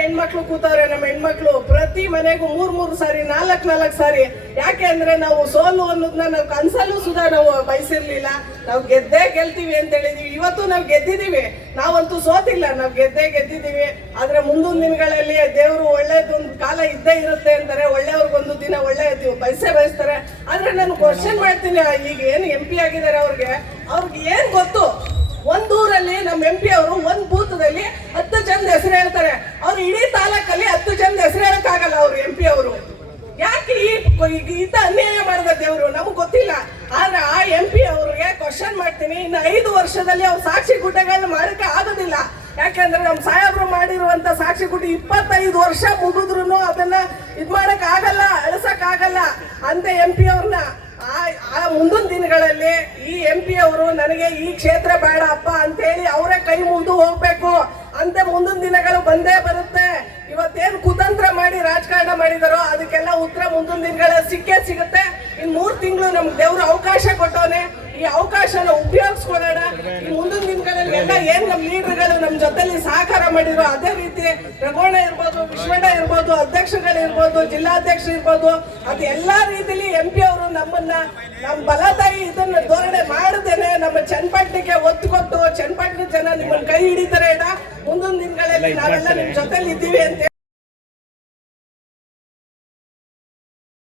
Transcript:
ಹೆಣ್ಮಕ್ಳು ಕೂತವ್ರೆ ನಮ್ಮ ಹೆಣ್ಮಕ್ಳು ಪ್ರತಿ ಮನೆಗೂ ಮೂರ್, ಮೂರು ಸಾರಿ, ನಾಲ್ಕ್ ನಾಲ್ಕ್ ಸಾರಿ. ಯಾಕೆ ಅಂದ್ರೆ ನಾವು ಸೋಲು ಅನ್ನೋದನ್ನ ನಾವು ಕನ್ಸಲ್ಲೂ ಸುಧಾ ನಾವು ಬಯಸಿರ್ಲಿಲ್ಲ. ನಾವು ಗೆದ್ದೇ ಗೆಲ್ತೀವಿ ಅಂತ ಹೇಳಿದೀವಿ. ಇವತ್ತು ನಾವು ಗೆದ್ದಿದೀವಿ. ನಾವಂತೂ ಸೋತಿಲ್ಲ. ನಾವು ಗೆದ್ದೇ ಗೆದ್ದಿದೀವಿ. ಆದ್ರೆ ಮುಂದಿನ ದಿನಗಳಲ್ಲಿ ದೇವರು ಒಳ್ಳೇದೊಂದು ಕಾಲ ಇದ್ದೇ ಇರುತ್ತೆ ಅಂತಾರೆ. ಒಳ್ಳೆಯವ್ರಿಗೊಂದು ದಿನ ಒಳ್ಳೆ ಬಯಸೇ ಬಯಸ್ತಾರೆ. ಆದ್ರೆ ನಾನು ಕ್ವಶನ್ ಮಾಡ್ತೀನಿ. ಈಗ ಏನು ಎಂ ಪಿ ಆಗಿದ್ದಾರೆ ಅವ್ರಿಗೆ. ಅವ್ರಿಗೆ ಏನ್ ಗೊತ್ತು? ಒಂದೂರಲ್ಲಿ ನಮ್ಮ ಎಂ ಪಿ ಅವರು ಒಂದ್ ಬೂತದಲ್ಲಿ ಹತ್ತು ಜನ ಹೆಸರು ಹೇಳ್ತಾರೆ ಅವ್ರು ಇಡೀ ತಾಲೂಕಲ್ಲಿ ಹತ್ತು ಜನದ ಹೆಸರು ಹೇಳಕ್ಕಾಗಲ್ಲ ಅವ್ರು ಎಂ ಪಿ ಅವರು ಯಾಕೆ ಈ ಈಗ ಇಂಥ ಅನ್ಯಾಯ ಮಾಡಿದ ದೇವರು, ನಮ್ಗೆ ಗೊತ್ತಿಲ್ಲ. ಆದ್ರೆ ಆ ಎಂ ಪಿ ಅವ್ರಿಗೆ ಕ್ವಶನ್ ಮಾಡ್ತೀನಿ. ಇನ್ನು ಐದು ವರ್ಷದಲ್ಲಿ ಅವ್ರು ಸಾಕ್ಷಿ ಗುಡ್ಡೆಗಳನ್ನ ಮಾರಕ್ಕೆ ಆಗೋದಿಲ್ಲ. ಯಾಕಂದ್ರೆ ನಮ್ಮ ಸಾಹೇಬ್ರು ಮಾಡಿರುವಂತ ಸಾಕ್ಷಿ ಗುಡಿ ಇಪ್ಪತ್ತೈದು ವರ್ಷ ಮುಗಿದ್ರು ಅದನ್ನ ಇದು ಮಾಡಕ್ ಆಗಲ್ಲ, ಅಳಿಸಕ್ ಆಗಲ್ಲ ಅಂತ ಎಂ ಪಿ ಅವ್ರನ್ನ ಆ ಮುಂದಿನ ದಿನಗಳಲ್ಲಿ ಈ ಎಂ ಪಿ ಅವರು ನನಗೆ ಈ ಕ್ಷೇತ್ರ ಬೇಡ ಅಪ್ಪ ಅಂತೇಳಿ ಅವರೇ ಕೈ ಮುಗಿದು ಹೋಗ್ಬೇಕು. ಅಂತ ಮುಂದಿನ ದಿನಗಳು ಬಂದೇ ಬರುತ್ತೆ. ಇವತ್ತೇನು ಕುತಂತ್ರ ಮಾಡಿ ರಾಜಕಾರಣ ಮಾಡಿದಾರೋ ಅದಕ್ಕೆಲ್ಲ ಉತ್ತರ ಮುಂದಿನ ದಿನಗಳ ಸಿಕ್ಕೇ ಸಿಗುತ್ತೆ. ಇನ್ ಮೂರ್ ತಿಂಗಳು ನಮ್ಗೆ ದೇವ್ರ ಅವಕಾಶ ಕೊಟ್ಟವನೆ. ಈ ಅವಕಾಶನ ಉಪಯೋಗಿಸ್ಕೊಳ್ಳೋಣ. ಈ ಮುಂದಿನ ದಿನಗಳಲ್ಲಿ ಎಲ್ಲ ಏನ್ ನಮ್ಮ ಲೀಡರ್ಗಳು ನಮ್ಮ ಜೊತೆಲಿ ಸಹಕಾರ ಮಾಡಿರೋ ಅದೇ ರೀತಿ ರಘೋಣ ಇರ್ಬೋದು, ವಿಶ್ವಣ್ಣ ಇರ್ಬೋದು ಅಧ್ಯಕ್ಷಗಳಿರ್ಬೋದು ಜಿಲ್ಲಾಧ್ಯಕ್ಷ ಇರ್ಬೋದು, ಅದು ಎಲ್ಲಾ ರೀತಿಲಿ ಎಂ ಪಿ ಅವರು ನಮ್ಮನ್ನ ನಮ್ಮ ಬಲತಾಯಿ ಇದನ್ನ ಧೋರಣೆ ಮಾಡದೇನೆ. ನಮ್ಮ ಚನ್ನಪಟ್ಟಣಕ್ಕೆ ಒತ್ತು ಕೊಟ್ಟು ಚನ್ನಪಟ್ಟಣ ಜನ ನಿಮ್ಮನ್ನ ಕೈ ಹಿಡಿತಾರೆ ಮುಂದಿನ